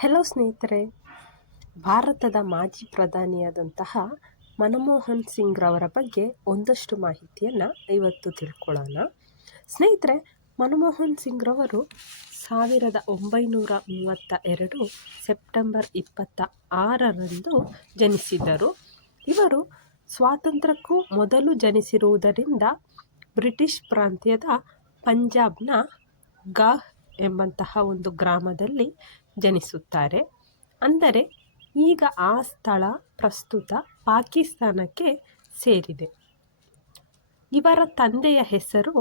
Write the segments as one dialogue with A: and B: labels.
A: Hello ಸ್ನೇಹಿತರೆ. ಭಾರತದ ಮಾಜಿ ಪ್ರಧಾನಿಯಾದಂತಹ ಮನಮೋಹನ್ ಸಿಂಗ್ ರವರ ಬಗ್ಗೆ ಒಂದಷ್ಟು ಮಾಹಿತಿಯನ್ನು ಇವತ್ತು ತಿಳ್ಕೊಳ್ಳೋಣ. ಸ್ನೇಹಿತರೆ, ಮನಮೋಹನ್ ಸಿಂಗ್ ರವರು ಸಾವಿರದ ಒಂಬೈನೂರ ಮೂವತ್ತ ಎರಡು ಸೆಪ್ಟೆಂಬರ್ ಇಪ್ಪತ್ತ ಆರರಂದು ಜನಿಸಿದರು ಇವರು ಸ್ವಾತಂತ್ರ್ಯಕ್ಕೂ ಮೊದಲು ಜನಿಸಿರುವುದರಿಂದ ಬ್ರಿಟಿಷ್ ಪ್ರಾಂತ್ಯದ ಪಂಜಾಬ್ನ ಗಾಹ್ ಎಂಬಂತಹ ಒಂದು ಗ್ರಾಮದಲ್ಲಿ ಜನಿಸುತ್ತಾರೆ. ಅಂದರೆ ಈಗ ಆ ಸ್ಥಳ ಪ್ರಸ್ತುತ ಪಾಕಿಸ್ತಾನಕ್ಕೆ ಸೇರಿದೆ. ಇವರ ತಂದೆಯ ಹೆಸರು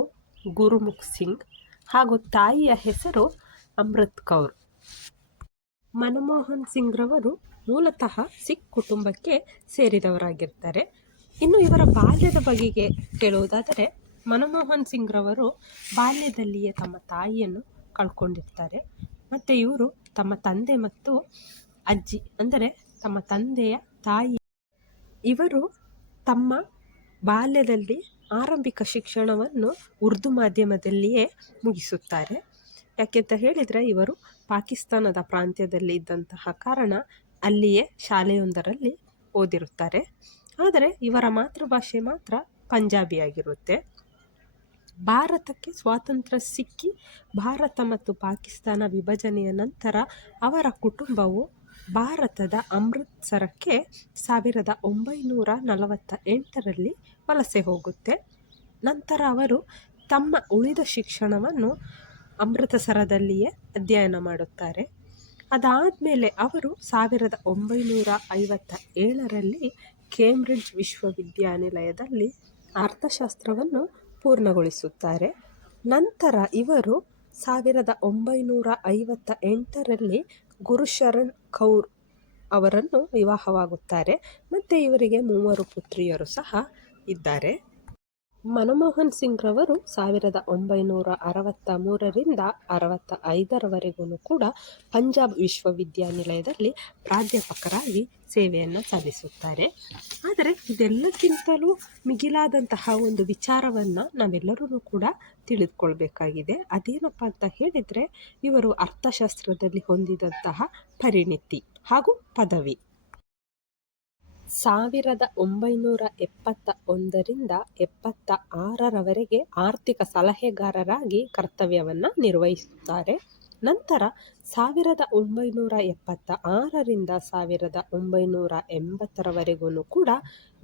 A: ಗುರುಮುಖ್ ಸಿಂಗ್ ಹಾಗೂ ತಾಯಿಯ ಹೆಸರು ಅಮೃತ್ ಕೌರ್. ಮನಮೋಹನ್ ಸಿಂಗ್ ರವರು ಮೂಲತಃ ಸಿಖ್ ಕುಟುಂಬಕ್ಕೆ ಸೇರಿದವರಾಗಿರ್ತಾರೆ. ಇನ್ನು ಇವರ ಬಾಲ್ಯದ ಬಗೆಗೆ ಹೇಳುವುದಾದರೆ ಮನಮೋಹನ್ ಸಿಂಗ್ ರವರು ಬಾಲ್ಯದಲ್ಲಿಯೇ ತಮ್ಮ ತಾಯಿಯನ್ನು ಕಳ್ಕೊಂಡಿರ್ತಾರೆ. ಮತ್ತು ಇವರು ತಮ್ಮ ತಂದೆ ಮತ್ತು ಅಜ್ಜಿ, ಅಂದರೆ ತಮ್ಮ ತಂದೆಯ ತಾಯಿ. ಇವರು ತಮ್ಮ ಬಾಲ್ಯದಲ್ಲಿ ಆರಂಭಿಕ ಶಿಕ್ಷಣವನ್ನು ಉರ್ದು ಮಾಧ್ಯಮದಲ್ಲಿಯೇ ಮುಗಿಸುತ್ತಾರೆ. ಯಾಕೆಂತ ಹೇಳಿದರೆ ಇವರು ಪಾಕಿಸ್ತಾನದ ಪ್ರಾಂತ್ಯದಲ್ಲಿ ಇದ್ದಂತಹ ಕಾರಣ ಅಲ್ಲಿಯೇ ಶಾಲೆಯೊಂದರಲ್ಲಿ ಓದಿರುತ್ತಾರೆ. ಆದರೆ ಇವರ ಮಾತೃಭಾಷೆ ಮಾತ್ರ ಪಂಜಾಬಿಯಾಗಿರುತ್ತೆ. ಭಾರತಕ್ಕೆ ಸ್ವಾತಂತ್ರ್ಯ ಸಿಕ್ಕಿ ಭಾರತ ಮತ್ತು ಪಾಕಿಸ್ತಾನ ವಿಭಜನೆಯ ನಂತರ ಅವರ ಕುಟುಂಬವು ಭಾರತದ ಅಮೃತ್ಸರಕ್ಕೆ ಸಾವಿರದ ಒಂಬೈನೂರ ನಲವತ್ತ ಎಂಟರಲ್ಲಿ ವಲಸೆ ಹೋಗುತ್ತೆ. ನಂತರ ಅವರು ತಮ್ಮ ಉಳಿದ ಶಿಕ್ಷಣವನ್ನು ಅಮೃತಸರದಲ್ಲಿಯೇ ಅಧ್ಯಯನ ಮಾಡುತ್ತಾರೆ. ಅದಾದಮೇಲೆ ಅವರು ಸಾವಿರದ ಒಂಬೈನೂರ ಐವತ್ತ ಏಳರಲ್ಲಿ ಕೇಂಬ್ರಿಡ್ಜ್ ವಿಶ್ವವಿದ್ಯಾನಿಲಯದಲ್ಲಿ ಅರ್ಥಶಾಸ್ತ್ರವನ್ನು ಪೂರ್ಣಗೊಳಿಸುತ್ತಾರೆ ನಂತರ ಇವರು ಸಾವಿರದ ಒಂಬೈನೂರ ಐವತ್ತ ಎಂಟರಲ್ಲಿ ಗುರುಶರಣ್ ಕೌರ್ ಅವರನ್ನು ವಿವಾಹವಾಗುತ್ತಾರೆ. ಮತ್ತು ಇವರಿಗೆ ಮೂವರು ಪುತ್ರಿಯರು ಸಹ ಇದ್ದಾರೆ. ಮನಮೋಹನ್ ಸಿಂಗ್ ರವರು ಸಾವಿರದ ಒಂಬೈನೂರ ಅರವತ್ತ ಮೂರರಿಂದ ಅರವತ್ತ ಐದರವರೆಗೂ ಕೂಡ ಪಂಜಾಬ್ ವಿಶ್ವವಿದ್ಯಾನಿಲಯದಲ್ಲಿ ಪ್ರಾಧ್ಯಾಪಕರಾಗಿ ಸೇವೆಯನ್ನು ಸಲ್ಲಿಸುತ್ತಾರೆ. ಆದರೆ ಇದೆಲ್ಲಕ್ಕಿಂತಲೂ ಮಿಗಿಲಾದಂತಹ ಒಂದು ವಿಚಾರವನ್ನು ನಾವೆಲ್ಲರೂ ಕೂಡ ತಿಳಿದುಕೊಳ್ಬೇಕಾಗಿದೆ. ಅದೇನಪ್ಪ ಅಂತ ಹೇಳಿದರೆ, ಇವರು ಅರ್ಥಶಾಸ್ತ್ರದಲ್ಲಿ ಹೊಂದಿದಂತಹ ಪರಿಣಿತಿ ಹಾಗೂ ಪದವಿ. ಸಾವಿರದ ಒಂಬೈನೂರ ಎಪ್ಪತ್ತ ಒಂದರಿಂದ ಎಪ್ಪತ್ತ ಆರರವರೆಗೆ ಆರ್ಥಿಕ ಸಲಹೆಗಾರರಾಗಿ ಕರ್ತವ್ಯವನ್ನು ನಿರ್ವಹಿಸುತ್ತಾರೆ. ನಂತರ ಸಾವಿರದ ಒಂಬೈನೂರ ಎಪ್ಪತ್ತ ಆರರಿಂದ ಸಾವಿರದ ಒಂಬೈನೂರ ಎಂಬತ್ತರವರೆಗೂ ಕೂಡ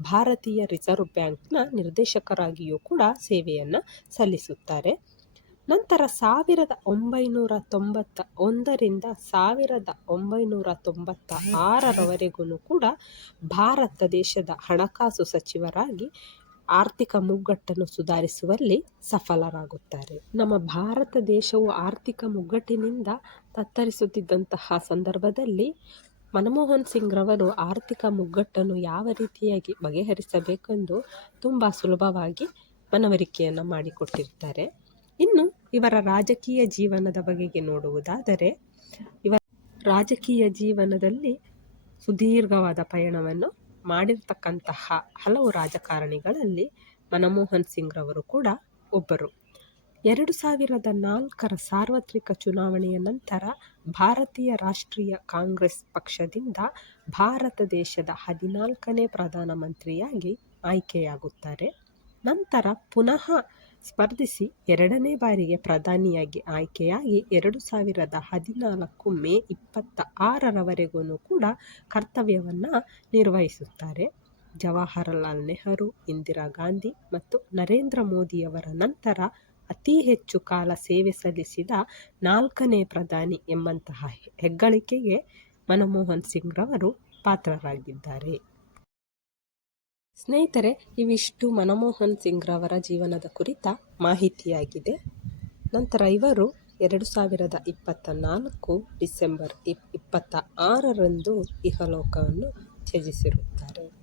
A: ಭಾರತೀಯ ರಿಸರ್ವ್ ಬ್ಯಾಂಕ್ನ ನಿರ್ದೇಶಕರಾಗಿಯೂ ಕೂಡ ಸೇವೆಯನ್ನು ಸಲ್ಲಿಸುತ್ತಾರೆ. ನಂತರ ಸಾವಿರದ ಒಂಬೈನೂರ ತೊಂಬತ್ತ ಒಂದರಿಂದ ಸಾವಿರದ ಒಂಬೈನೂರ ತೊಂಬತ್ತ ಆರರವರೆಗೂ ಕೂಡ ಭಾರತ ದೇಶದ ಹಣಕಾಸು ಸಚಿವರಾಗಿ ಆರ್ಥಿಕ ಮುಗ್ಗಟ್ಟನ್ನು ಸುಧಾರಿಸುವಲ್ಲಿ ಸಫಲರಾಗುತ್ತಾರೆ. ನಮ್ಮ ಭಾರತ ದೇಶವು ಆರ್ಥಿಕ ಮುಗ್ಗಟ್ಟಿನಿಂದ ತತ್ತರಿಸುತ್ತಿದ್ದಂತಹ ಸಂದರ್ಭದಲ್ಲಿ ಮನಮೋಹನ್ ಸಿಂಗ್ ರವರು ಆರ್ಥಿಕ ಮುಗ್ಗಟ್ಟನ್ನು ಯಾವ ರೀತಿಯಾಗಿ ಬಗೆಹರಿಸಬೇಕೆಂದು ತುಂಬ ಸುಲಭವಾಗಿ ಮನವರಿಕೆಯನ್ನು ಮಾಡಿಕೊಟ್ಟಿರ್ತಾರೆ. ಇನ್ನು ಇವರ ರಾಜಕೀಯ ಜೀವನದ ಬಗೆಗೆ ನೋಡುವುದಾದರೆ, ಇವರ ರಾಜಕೀಯ ಜೀವನದಲ್ಲಿ ಸುದೀರ್ಘವಾದ ಪಯಣವನ್ನು ಮಾಡಿರ್ತಕ್ಕಂತಹ ಹಲವು ರಾಜಕಾರಣಿಗಳಲ್ಲಿ ಮನಮೋಹನ್ ಸಿಂಗ್ ರವರು ಕೂಡ ಒಬ್ಬರು. ಎರಡು ಸಾವಿರದ ನಾಲ್ಕರ ಸಾರ್ವತ್ರಿಕ ಚುನಾವಣೆಯ ನಂತರ ಭಾರತೀಯ ರಾಷ್ಟ್ರೀಯ ಕಾಂಗ್ರೆಸ್ ಪಕ್ಷದಿಂದ ಭಾರತ ದೇಶದ ಹದಿನಾಲ್ಕನೇ ಪ್ರಧಾನಮಂತ್ರಿಯಾಗಿ ಆಯ್ಕೆಯಾಗುತ್ತಾರೆ. ನಂತರ ಪುನಃ ಸ್ಪರ್ಧಿಸಿ ಎರಡನೇ ಬಾರಿಗೆ ಪ್ರಧಾನಿಯಾಗಿ ಆಯ್ಕೆಯಾಗಿ ಎರಡು ಸಾವಿರದ ಹದಿನಾಲ್ಕು ಮೇ ಇಪ್ಪತ್ತ ಆರರವರೆಗೂ ಕೂಡ ಕರ್ತವ್ಯವನ್ನು ನಿರ್ವಹಿಸುತ್ತಾರೆ. ಜವಾಹರಲಾಲ್ ನೆಹರು, ಇಂದಿರಾ ಗಾಂಧಿ ಮತ್ತು ನರೇಂದ್ರ ಮೋದಿಯವರ ನಂತರ ಅತಿ ಹೆಚ್ಚು ಕಾಲ ಸೇವೆ ಸಲ್ಲಿಸಿದ ನಾಲ್ಕನೇ ಪ್ರಧಾನಿ ಎಂಬಂತಹ ಹೆಗ್ಗಳಿಕೆಗೆ ಮನಮೋಹನ್ ಸಿಂಗ್ರವರು ಪಾತ್ರರಾಗಿದ್ದಾರೆ. ಸ್ನೇಹಿತರೆ, ಇವಿಷ್ಟು ಮನಮೋಹನ್ ಸಿಂಗ್ ರವರ ಜೀವನದ ಕುರಿತ ಮಾಹಿತಿಯಾಗಿದೆ. ನಂತರ ಇವರು ಎರಡು ಸಾವಿರದ ಇಪ್ಪತ್ತ ನಾಲ್ಕು ಡಿಸೆಂಬರ್ ಇಪ್ ಇಪ್ಪತ್ತ ಆರರಂದು ಇಹಲೋಕವನ್ನು ತ್ಯಜಿಸಿರುತ್ತಾರೆ.